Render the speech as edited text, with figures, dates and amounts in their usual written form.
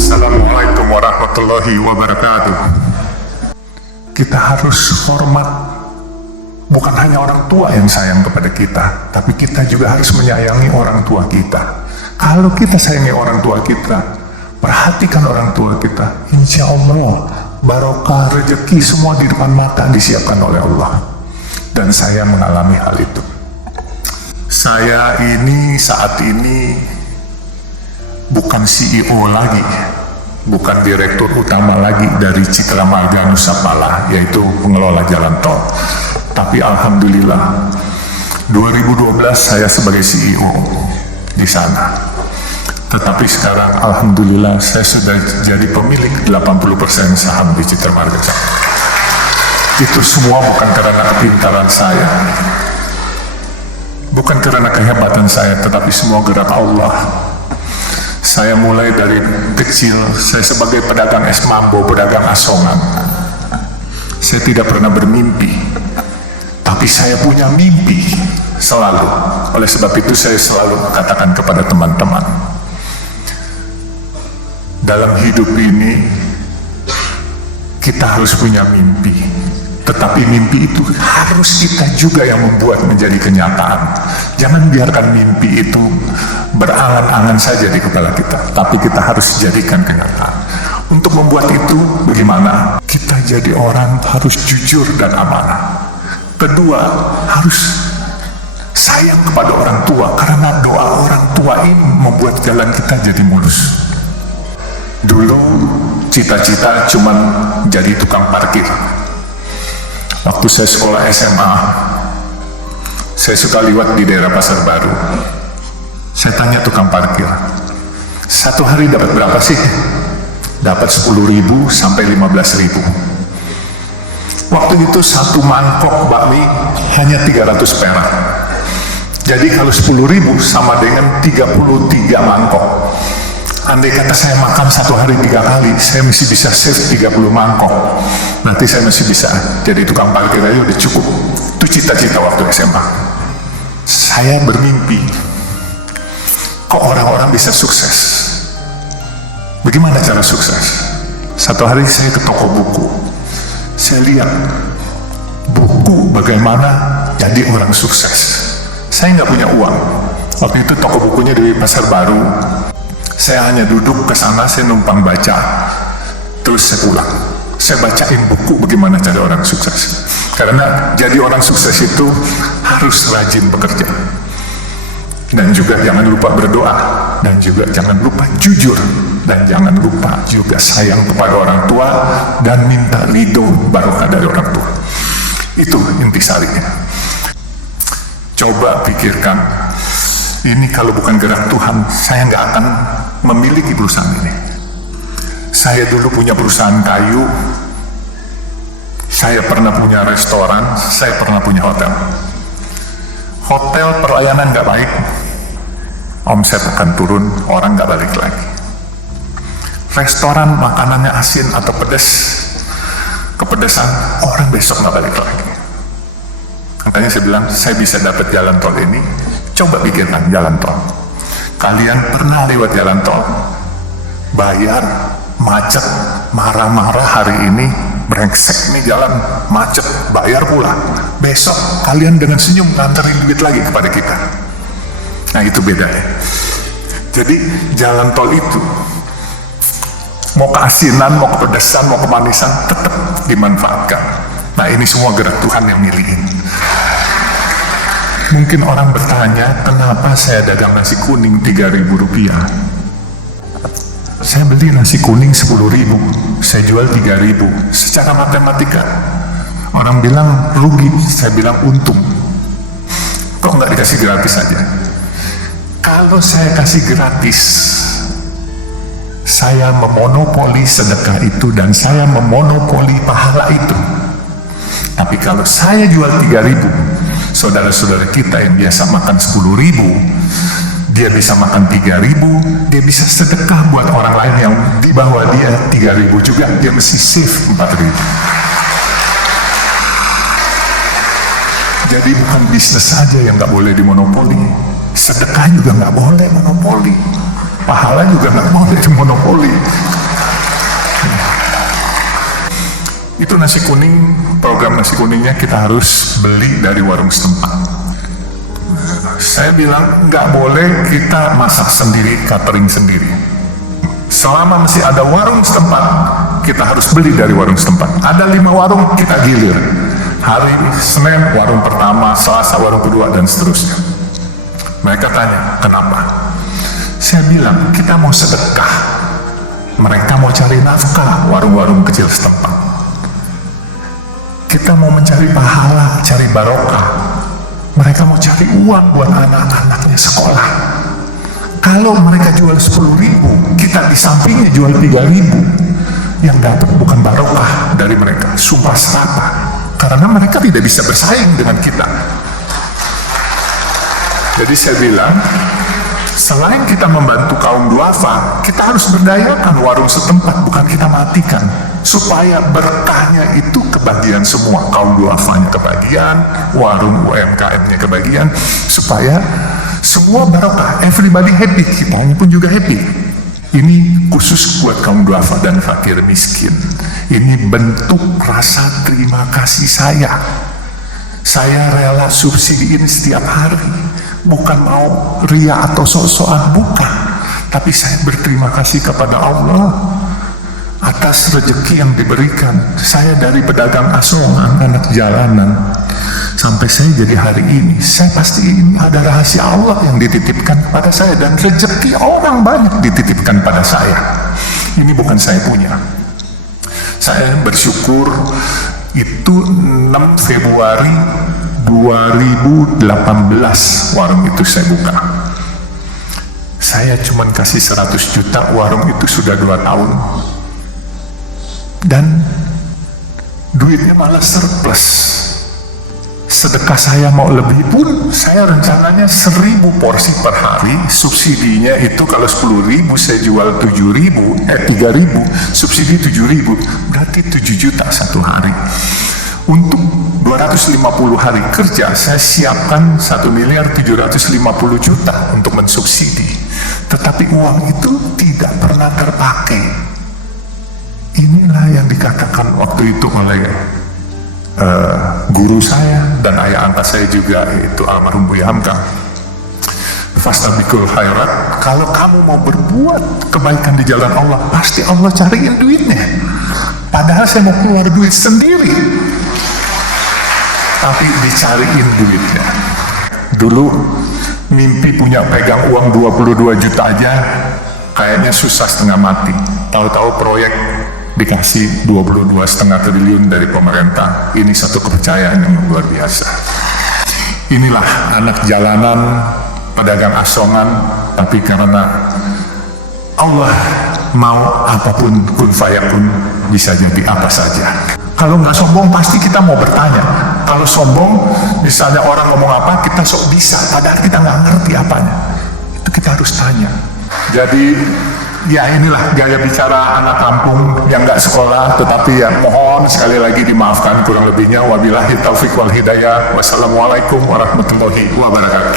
Assalamualaikum warahmatullahi wabarakatuh. Kita harus hormat bukan hanya orang tua yang sayang kepada kita, tapi kita juga harus menyayangi orang tua kita. Kalau kita sayangi orang tua kita, perhatikan orang tua kita, insya Allah barokah rezeki semua di depan mata disiapkan oleh Allah. Dan saya mengalami hal itu. Saya ini saat ini bukan CEO lagi, bukan direktur utama lagi dari Citra Marga Nusapala, yaitu pengelola jalan tol. Tapi alhamdulillah 2012 saya sebagai CEO di sana. Tetapi sekarang alhamdulillah saya sudah jadi pemilik 80% saham di Citra Marga. Itu semua bukan karena kepintaran saya, bukan karena kehebatan saya, tetapi semua gerak Allah. Saya mulai dari kecil, saya sebagai pedagang es mambo, pedagang asongan. Saya tidak pernah bermimpi, tapi saya punya mimpi selalu. Oleh sebab itu saya selalu katakan kepada teman-teman, dalam hidup ini kita harus punya mimpi. Tetapi mimpi itu harus kita juga yang membuat menjadi kenyataan. Jangan biarkan mimpi itu berangan-angan saja di kepala kita, tapi kita harus jadikan kenyataan. Untuk membuat itu, bagaimana? Kita jadi orang harus jujur dan amanah. Kedua, harus sayang kepada orang tua, karena doa orang tua ini membuat jalan kita jadi mulus. Dulu cita-cita cuman jadi tukang parkir. Waktu saya sekolah SMA, saya suka liwat di daerah Pasar Baru. Saya tanya tukang parkir, satu hari dapat berapa sih? Dapat 10.000 sampai 15.000. Waktu itu satu mangkok bakmi hanya 300 perak. Jadi kalau 10.000 sama dengan 33 mangkok. Andai kata saya makan satu hari 3 kali, saya mesti bisa save 30 mangkok. Nanti saya masih bisa jadi tukang parkir aja udah cukup. Itu cita-cita waktu SMA. Saya bermimpi, kok orang-orang bisa sukses? Bagaimana cara sukses? Satu hari saya ke toko buku. Saya lihat buku bagaimana jadi orang sukses. Saya nggak punya uang. Waktu itu toko bukunya di Pasar Baru. Saya hanya duduk ke sana, saya numpang baca, terus saya pulang. Saya bacain buku bagaimana cara orang sukses. Karena jadi orang sukses itu harus rajin bekerja. Dan juga jangan lupa berdoa. Dan juga jangan lupa jujur. Dan jangan lupa juga sayang kepada orang tua. Dan minta ridho barokah dari orang tua. Itu intisarinya. Coba pikirkan, ini kalau bukan gerak Tuhan, saya nggak akan memiliki perusahaan ini. Saya dulu punya perusahaan kayu, saya pernah punya restoran, saya pernah punya hotel. Hotel pelayanan nggak baik, omset akan turun, orang nggak balik lagi. Restoran makanannya asin atau pedas, kepedesan, orang besok nggak balik lagi. Makanya saya bilang, saya bisa dapat jalan tol ini. Coba pikirkan jalan tol. Kalian pernah lewat jalan tol? Bayar, macet, marah-marah hari ini, brengsek nih jalan, macet, bayar pula. Besok kalian dengan senyum nganterin duit lagi kepada kita. Nah itu bedanya. Jadi jalan tol itu, mau keasinan, mau kepedesan, mau kemanisan, tetap dimanfaatkan. Nah ini semua gerak Tuhan yang milihin. Mungkin orang bertanya, kenapa saya dagang nasi kuning 3.000 rupiah? Saya beli nasi kuning 10.000, saya jual 3.000. Secara matematika, orang bilang rugi, saya bilang untung. Kok nggak dikasih gratis aja? Kalau saya kasih gratis, saya memonopoli sedekah itu dan saya memonopoli pahala itu. Tapi kalau saya jual 3.000, saudara-saudara kita yang biasa makan 10.000, dia bisa makan 3.000, dia bisa sedekah buat orang lain yang di bawah dia 3.000 juga, dia mesti save 4.000. Jadi bukan bisnis saja yang nggak boleh dimonopoli, sedekah juga nggak boleh monopoli, pahala juga nggak boleh dimonopoli. Itu nasi kuning, program nasi kuningnya kita harus beli dari warung setempat. Saya bilang nggak boleh kita masak sendiri, catering sendiri. Selama masih ada warung setempat, kita harus beli dari warung setempat. Ada 5 warung, kita gilir. Hari Senin warung pertama, Selasa warung kedua, dan seterusnya. Mereka tanya, kenapa? Saya bilang, kita mau sedekah. Mereka mau cari nafkah, warung-warung kecil setempat. Kita mau mencari pahala, cari barokah. Mereka mau cari uang buat anak-anaknya sekolah. Kalau mereka jual 10.000, kita di sampingnya jual 3.000. Yang dapat bukan barokah dari mereka, sumpah serapah. Karena mereka tidak bisa bersaing dengan kita. Jadi saya bilang, selain kita membantu kaum duafa, kita harus berdayakan warung setempat, bukan kita matikan. Supaya berkahnya itu kebagian semua, kaum duafanya kebagian, warung UMKM-nya kebagian, supaya semua barokah, everybody happy, kitanya pun juga happy. Ini khusus buat kaum duafa dan fakir miskin. Ini bentuk rasa terima kasih saya. Saya rela subsidiin setiap hari, bukan mau ria atau sok-sokan, bukan. Tapi saya berterima kasih kepada Allah atas rezeki yang diberikan. Saya dari pedagang asongan, anak jalanan, sampai saya jadi hari ini, saya pasti ini ada rahasia Allah yang dititipkan pada saya, dan rezeki orang banyak dititipkan pada saya. Ini bukan saya punya. Saya bersyukur itu 6 Februari 2018 warung itu saya buka. Saya cuma kasih 100 juta, warung itu sudah 2 tahun. Dan duitnya malah surplus. Sedekah saya mau lebih pun, saya rencananya 1.000 porsi per hari. Subsidinya itu kalau 10.000 saya jual 3.000, subsidi 7.000, berarti 7 juta satu hari. Untuk 250 hari kerja, saya siapkan 1.750.000.000 untuk mensubsidi. Tetapi uang itu tidak pernah terpakai. Inilah yang dikatakan waktu itu oleh guru saya dan ayah angkat saya juga, yaitu almarhum Buya Hamka. Fastabikul khairat, kalau kamu mau berbuat kebaikan di jalan Allah, pasti Allah cariin duitnya. Padahal saya mau keluar duit sendiri, tapi dicariin duitnya. Dulu mimpi punya pegang uang 22 juta aja kayaknya susah setengah mati. Tahu-tahu proyek dikasih 22,5 triliun dari pemerintah. Ini satu kepercayaan yang luar biasa. Inilah anak jalanan, pedagang asongan, tapi karena Allah mau apapun kun fayakun, bisa jadi apa saja. Kalau nggak sombong pasti kita mau bertanya. Kalau sombong, misalnya orang ngomong apa, kita sok bisa, padahal kita nggak ngerti apanya. Itu kita harus tanya. Jadi ya inilah gaya bicara anak kampung yang nggak sekolah, tetapi ya mohon sekali lagi dimaafkan kurang lebihnya. Wabillahi taufiq wal hidayah. Wassalamualaikum warahmatullahi wabarakatuh.